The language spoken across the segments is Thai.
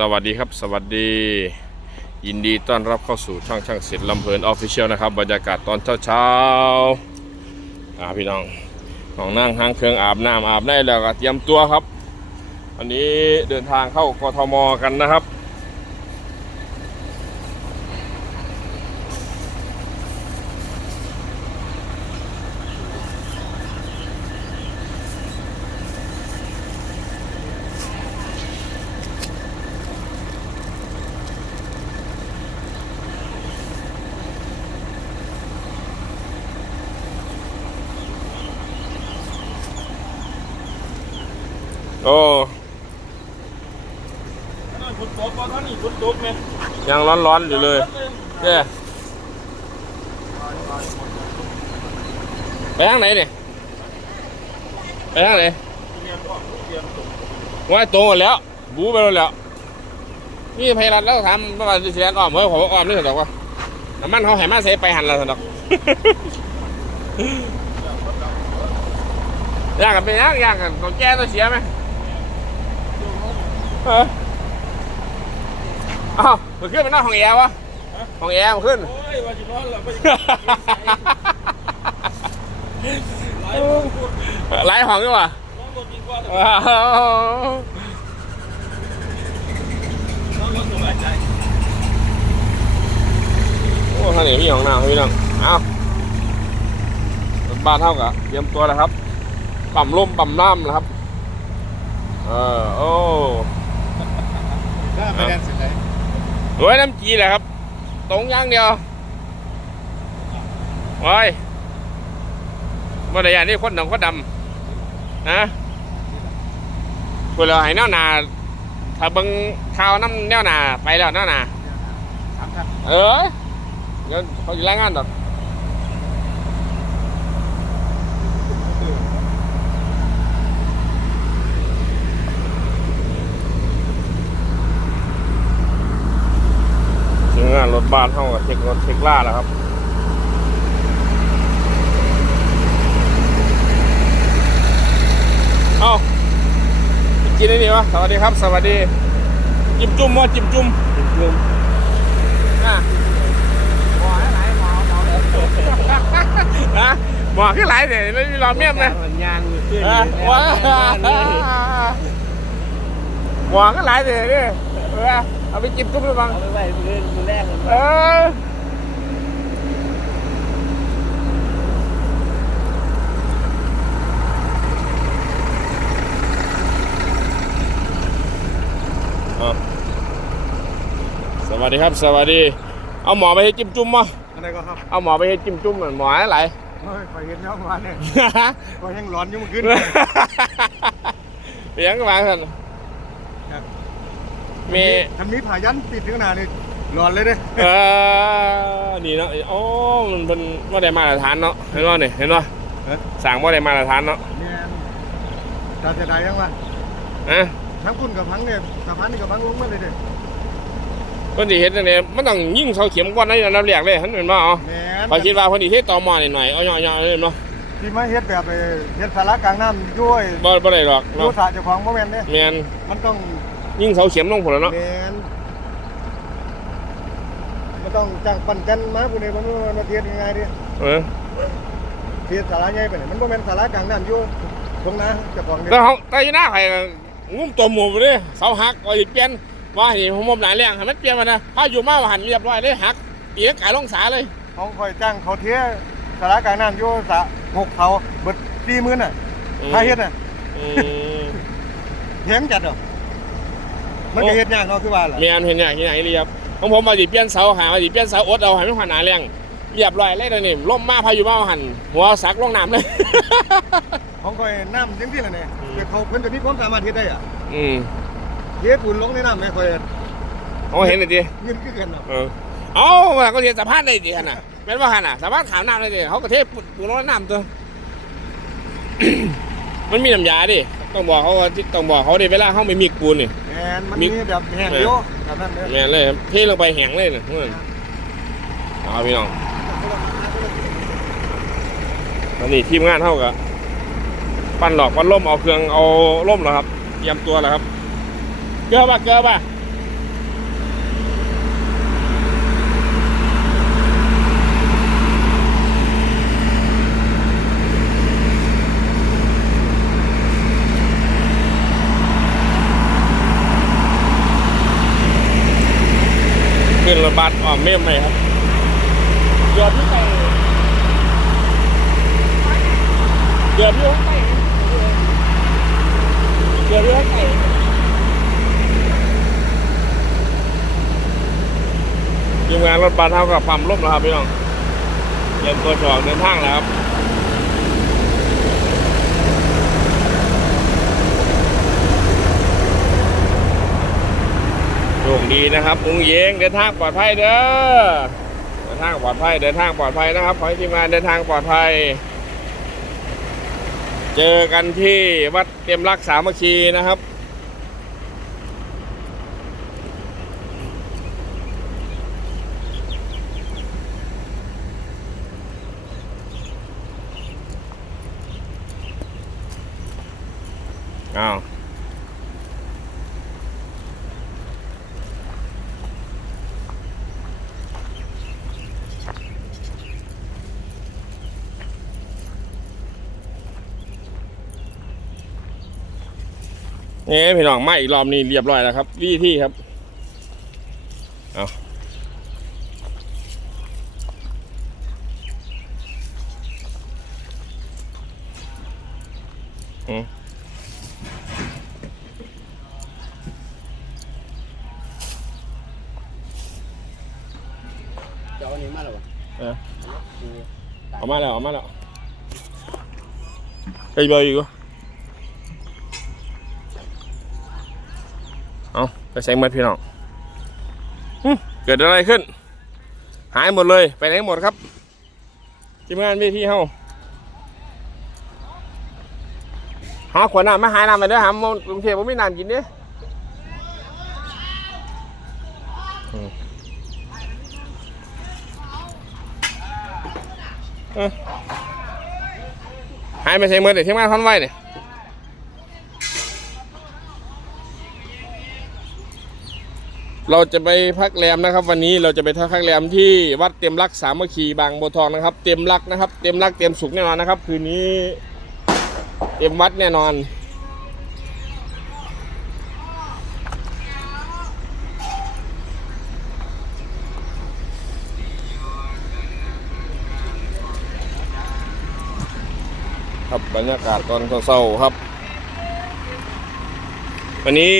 สวัสดีครับ สวัสดี ยินดีต้อนรับเข้าสู่ช่องช่างเสร็จลำเพลินออฟฟิเชียลนะครับ บรรยากาศตอนเช้าเช้าๆอ่าพี่น้องน้องนั่งห้างเครื่องอาบน้ำอาบได้แล้วก็เตรียมตัวครับ วันนี้เดินทางเข้ากทมกันนะครับ โอ้ฝนตกว่าท่านี่ฝนตกไหมยังร้อนๆอยู่เลยเจ้ไปทางไหนเนี่ยไปทางไหนว่าตรงหมดแล้ว บูไปแล้วแล้วนี่ไพรัตแล้วถามว่าสิเสียนอ้อมเฮ้ยผมว่าอ้อมนี่สนอกว่าน้ำมันเขาแห่มาเสไปหันแล้วสนอกยางกันเป็นยางย่างกันตัวแก้ตัวเสียไหม เอออ้าวมันขึ้นไปนอกห้องแอร์วะห้องแอร์มันขึ้น โอ้ยว่าจะนอนหลับไปหลายคนพูดไล่ห้องดีกว่าน้องรถดีกว่าว้าวน้องรถสบายใจโอ้ท่านนี่มีห้องหน้ำให้พี่น้องเอารถบ้านเท่ากับเตรียมตัวแล้วครับ ปั๊มลมปั๊มน้ำนะครับ เออโอ้ ได้ไปแดนสิไหนรวยน้ำจีแหละครับ ตรงอย่างเดียวโอ้ยเมื่อใดอย่างนี้คนดำคนดำนะเวลาให้แนวหนาถ้าเบิ่งข่าวน้ำแนวหนาไปแล้วแนวหนาสามพันเออเดี๋ยวเขาจะรายงานดอก ถึงงานรถบ้านเท่ากับเทครถเทคล่าแล้วครับเอาไปกินได้ดีวะสวัสดีครับ สวัสดีจิ้มจุ่มว่าจิ้มจุ่มจิ้มจุ่มอะหมอหลายหมอหมอนะหมอขึ้นหลายเดี๋ยวไม่มีรอเมียมนะมันยางขึ้นอะว้าหมอขึ้นหลายเดี๋ยวนี่เออ เอาไปจิ้มจุ่มไปบ้างเอาไปไว้เพื่อนมือแรกเลยเออเอาสวัสดีครับ สวัสดี เอาหมอไปให้จิ้มจุ่มมาอะไรก็ครับเอาหมอไปให้จิ้มจุ่มเหมือนหมออะไรเฮ้ยคอยเห็นแล้วมาเนี่ยคอยยังร้อนอยู่เมื่อคืนเลี้ยงกันมาท่านครับ มีทำนี้ผ่ายันติดถึงขนาดนี้ร้อนเลยเด้เออนี่เนาะโอ้มันเป็นว่าได้มาตรฐานเนาะเห็นว่านี่เห็นว่าสั่งว่าได้มาตรฐานเนาะเนี่ยตาจะได้ยังวะนะทั้งคุณกับพังเนี่ยสะพานนี่กับพังลงมาเลยเด้คนที่เห็นจังเนี่ยมันต้องยิ่งเสาเข็มก่อนนะเราเรียกเลยเห็นเป็นว่าอ๋อแม่นพอคิดว่าคนที่เทศต่อหมอหน่อยๆเอาหน่อยๆเลยเนาะที่มาเฮ็ดแบบไปเฮ็ดสาระกลางน้ำด้วยบ่บ่ได้หรอกดูเนาะสระเจ้าของบ่แม่นเด้แมนมันต้อง ยิ่งเสาเข็มลงผลแล้วเนาะแม่นมันต้องจ้างปั่นจันมาผู้ใดบ่รู้ว่าเฮ็ดยังไงดิเออเฮ็ดสาระใหญ่ไปนี่มันบ่แม่นสาระกลางน้ำอยู่ตรงนาเจ้าของเด้แล้วเขาแต่ยีหน้าใครก็งุ้มตัวหมูไปเลยเสาหักเอาอีกเปลี่ยนว่าเห็นผมมหลายเรื่องให้มันเปลี่ยนมานะถ้าอยู่มาว่าหันเรียบร้อยเลยหักอีกกายลงสาเลยของข่อยจ้างเขาเทสาระกลางน้ำอยู่สระหกเขาเบิด40,000น่ะถ้าเฮ็ดน่ะอืม เห็นจัดเหรอ มันก็เฮ็ดยากเนาะคือว่าล่ะเมียนเห็นอย่างที่ไหนเรียบของผมมาดิเปลี่ยนเสาหามาดิเปลี่ยนเสาอดเอาให้มันหันหนาแรงเรียบร้อยเลยเดี๋ยวนี่ล่มมาพายุมาหันหัวสักลงน้ำเลย ของข่อยน้ำจังซี่ล่ะเนี่ยแต่เขาเพิ่นจะมีความสามารถเฮ็ดได้อะอืมเทปูนลงในน้ำให้ข่อยเขาเห็นเลยดิเงินคือกันเนาะเออเอาว่าเขาเทียนสะพานได้ดิฮะน่ะแม่นว่าหันน่ะสะพานขามน้ำเลยดิเขาก็เทปูปูนลงในน้ำตัวมันมีน้ำยาดิต้องบอกเขาว่าที่ต้องบอกเขาดิเวลาเขาไม่มีปูนนี่ แม่นมันมีมีแบบแห้งเดียวแบบนั้นเด้อแม่นเลยครับเทลงไปแห้งเลยนะเพื่อนเอาพี่น้องตอนนี้ทีมงานเท่ากับปั้นหลอกปั้นล่มเอาเครื่องเอาล่มแล้วครับเตรียมตัวแล้วครับ เกลือป่ะเกลือป่ะ ขึ้น รถบัสอ้อมเมมไหมครับเกือดที่ไปเกือดที่ไปเกือดที่ไปทีมงานรถบัสเท่ากับปั๊มลมแล้วครับพี่น้องเตรียมตัวจะองเดินทางแล้วครับ ดีนะครับอุ้งเยงเดินทางปลอดภัยเด้อเดินทางปลอดภัยเดินทางปลอดภัยนะครับขอให้ทีมงานเดินทางปลอดภัย เจอกันที่วัดเตรียมรักสามัคคีนะครับ นี่พี่น้องมาอีกรอบนี้เรียบร้อยแล้วครับวี่ที่ครับเอาอืมเจ้าอันนี้มาแล้ววะเออเอามาแล้วเอามาแล้วไอ้เบอร์อยู่ก็เอา ไปใส่เมือพี่น้องเกิดอะไรขึ้น หายหมดเลยไปไหนหมดครับทีมงานพี่ที่เฮาหาขวดน้ำมาหาน้ำไปเด้อหามกรุงเทพผมไม่น้ำกินเด้หายไปใส่เมือเดี๋ยวทีมงานทอนไว้เนี่ย เราจะไปพักแรมนะครับ วันนี้เราจะไปพักแรมที่วัดเต็มรักสามัคคีบางบัวทองนะครับ เต็มรักนะครับ เต็มรักเต็มสุขแน่นอนนะครับ คืนนี้เต็มวัดแน่นอนครับบรรยากาศตอนเศร้าๆครับ วันนี้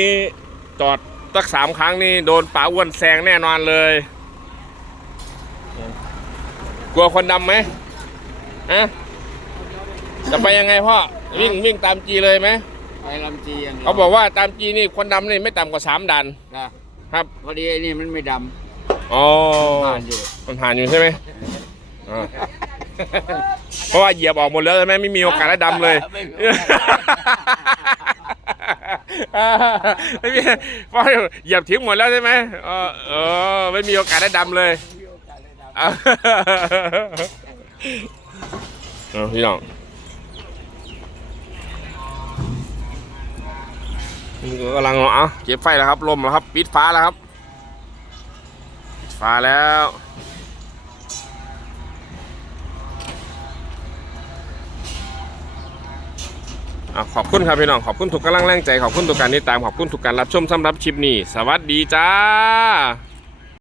จอด ตักสามครั้งนี่โดนป๋าอ้วนแซงแน่นอนเลย กลัวคนดำไหมฮะจะไปยังไงพ่อ วิ่งวิ่งตามจีเลยไหมไปลำจีอย่างเดียวเขาบอกว่าตามจีนี่คนดำนี่ไม่ต่ำกว่าสามดัน นะครับ พอดีไอ้นี่มันไม่ดอ๋อำผ่านอยู่มันผ่านอยู่ใช่ไหมอ่าเพราะว่าเหยียบออกหมดแล้วใช่ไหมไม่มีโอกาสได้ดำเลย ไม่มีโอกาส ไม่มีเพราะเหยียบทิ้งหมดแล้วใช่ไหมเออเออไม่มีโอกาสได้ดำเลยไม่าสได้ดำเอาเอพี่น้องนี่ก็กำลังเอาเก็บไฟแล้วครับลมแล้วครับ ปิดฟ้าแล้วครับปิดฟ้าแล้ว ขอบคุณครับพี่น้อง ขอบคุณทุกกำลังแรงใจ ขอบคุณทุกการติดตาม ขอบคุณทุกการรับชมสำหรับชิปนี้ สวัสดีจ้า